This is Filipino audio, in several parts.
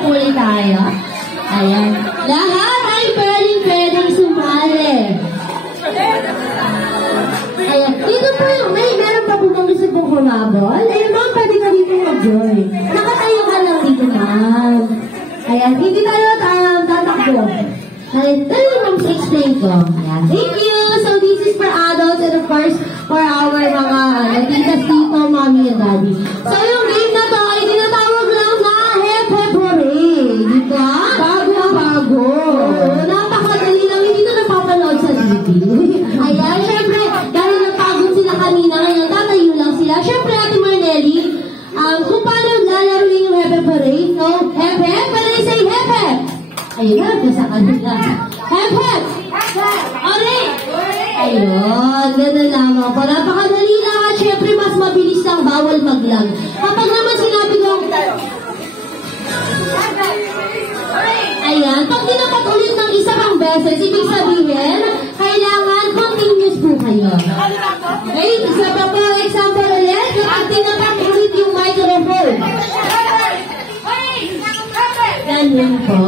magpapuli tayo. Ayan. Lahat ay pwedeng sumali. Ayan. Dito po, meron pa po bang gusto pong humabol? Ayun ma'am, pwede ka dito mag-join. Nakatayo ka lang dito ma'am. Ayan, hindi tayo tatakbo. Dali ma'am sa explain ko. Ayan. Thank you. So this is for adults and of course for our mga natitas dito, mommy and daddy. So yung game na to ay tinatawag lang na Hep Hep Hooray. Diba? Bago. Napakadali lang. Hindi ko napapanood sa TV. Ayan, syempre, dahil napagod sila kanina, ngayon tatayo lang sila. Syempre, Ate Marnelly, kung paano lalaruin yung Hep Hep Hooray, no? Hep Hep, when I say Hep Hep. Ayun, sa kanila. Hep Hep! Hooray! Ayun, gano'n lamang po. Napakadali lang at syempre mas mabilis lang, bawal maglang. Kapag naman sinabi ko, ayan, pag dinapat ulit ng isa pang beses, ibig sabihin, kailangan continuous po kayo. Okay, isa pa po, example ulit, kapag dinapat ulit yung microphone. Ganun po.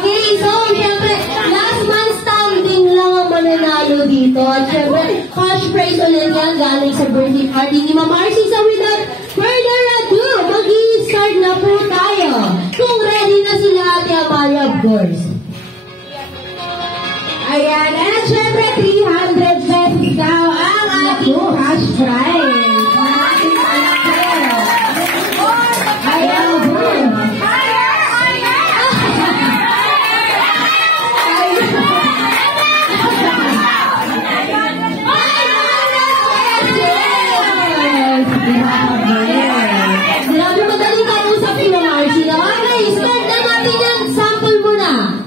Okay, so, syempre, last man standing lang ang mananalo dito. At syempre, cash prize ulit yan galing sa birthday party ni Ma'am Marcy. So, without further ado, mag-i-start na po tayo. Kung ready na sila, Ate Amalia, of course. Ayan, at syempre, 300 pesos daw ang ating cash prize. Ayan, boom. Grabe madaling kausap ni Ma'am Marcy. Okay, start na natin yan. Sample muna.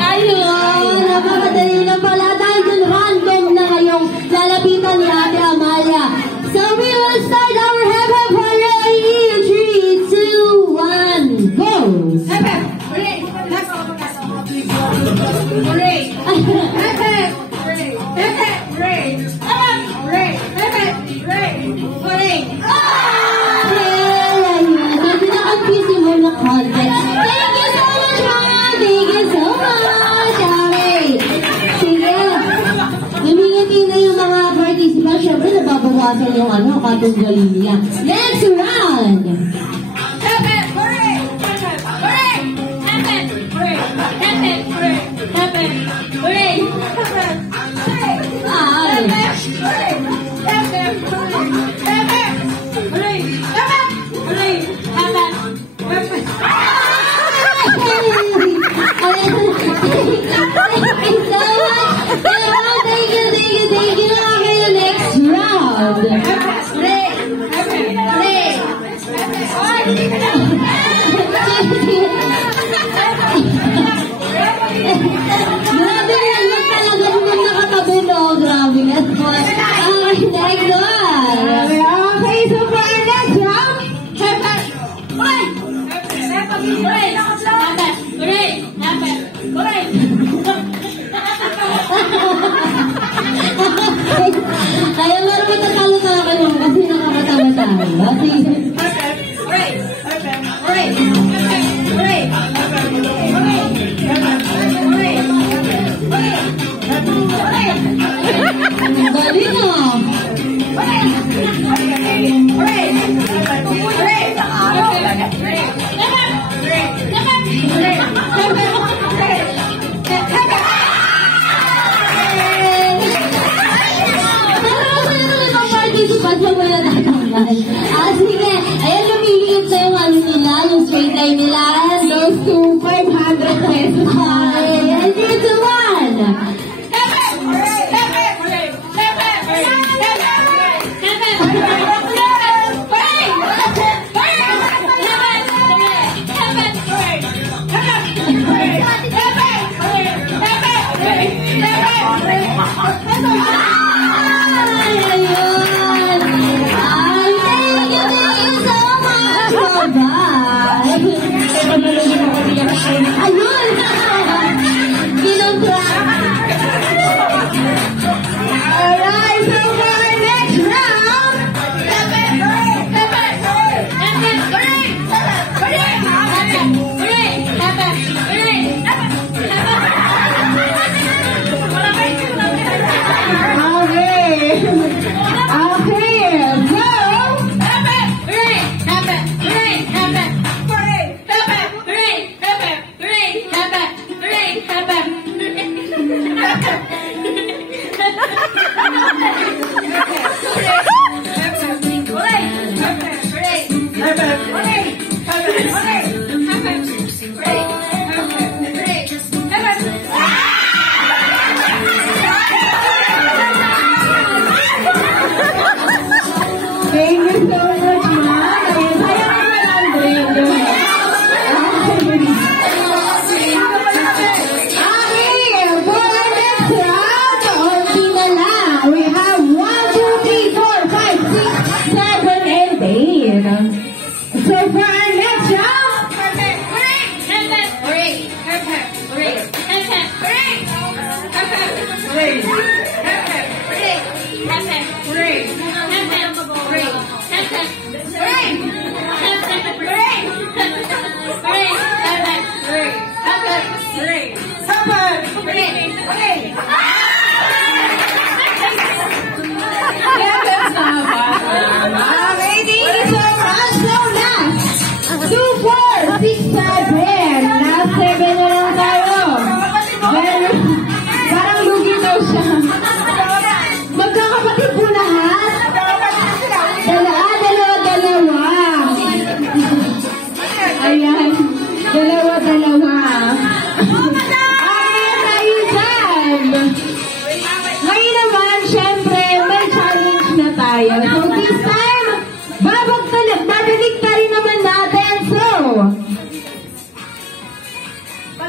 Ayun, napakadali lang pala. Dahil dun random na ngayong lalapitan ni Ate Amalia. So we will start our Hep Hep Hooray in 3, 2, 1, go! Hep Hep Hooray! Hooray! Hep Hep Hooray! Hep Hep Hooray! Hooray! Hep Hep Hooray! Hooray! Medyo na-confuse mo na context. Thank you so much, Mama! Thank you so much! Okay. Sige. Namingiti na yung mga participants. Siyempre, nababawasan yung katunggalin niya. Next round! Hep Hep Hooray! Hep Hep Hooray! Hep Hep Hooray! Hep Hep Hooray! Hep Hep Hooray! Ay! Hep Hep Hooray! Hep Hep Hooray! Hep Hep Hooray! Hep Hep Hooray! Thank you. Okay, next round. Grabe yan, mag talaga naman nakatabi, no? Grabe yan. Okay, next one. Okay, so for our next round, Hep Hep Hooray! Hep Hep Hooray! Hep Hep Hooray! Hep Hep Hooray! Kaya meron matatalo-talo ka naman kasi nakakatawa tayo. Hep Hep Hooray! Hep Hep Hooray! Hep Hep Hooray! Hep Hep Hooray! Hep Hep Hooray!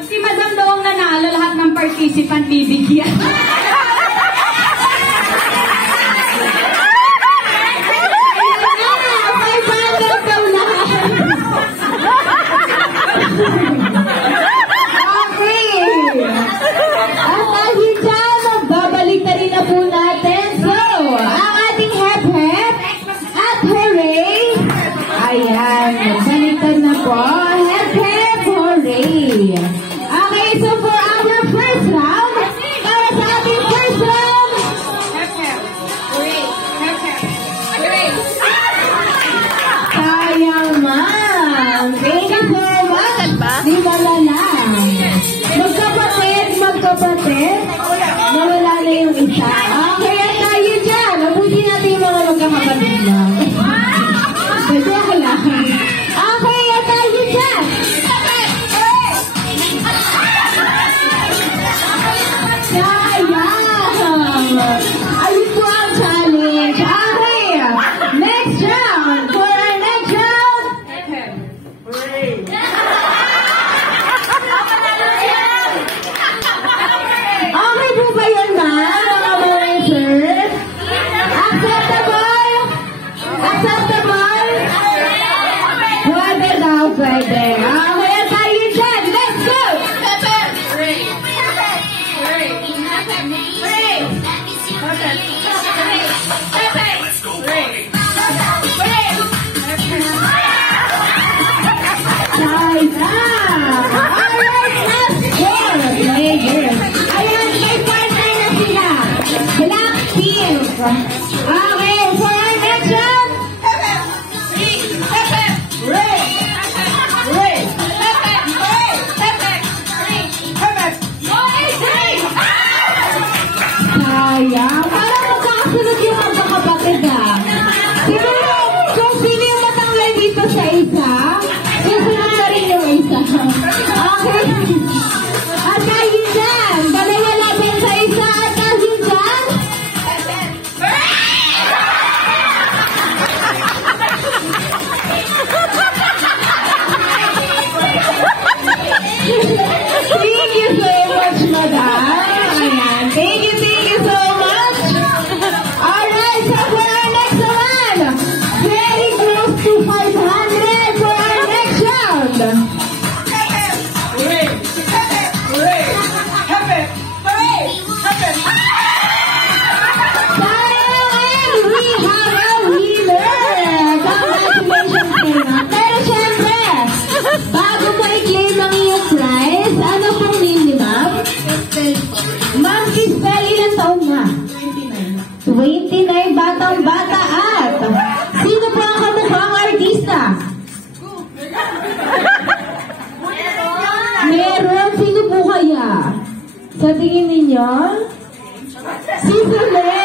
Pag si Madam daw ang nanalo, lahat ng participant bibigyan. Nawala na yung isa. Kaya tayo dyan. Mabuti natin yung mga magkakapatid lang. Kasi ako lang. Kaya tayo dyan. Ayun po ang challenge. Okay. Next round. For our next round. Okay po ba yun, ma'am? Mga bouncers? Acceptable? Acceptable? Pwede daw, pwede. Kaya tayo dyan. Let's go! Okay, for our next round. Sayang, parang magkakasunod yung magkakapatid ah. Siguro, kung sino yung matanggal dito sa isa, susunod na rin yung isa. Okay. At tayo dyan, dalawa laban sa isa at tayo dyan. Thank you so much, madam. Ayan. Thank you so much. Alright, so for our next one, very close to 500 for our next round. And we have a winner. Congratulations, Tina. Pero syempre, bago mo i-claim ang iyong prize, ano pong name ni ma'am? Ma'am Cristel, ilang taon na? 29 batang-bata at sino po ang kamukhang artista? Meron, sino po kaya? Sa tingin ninyo? Si Soler!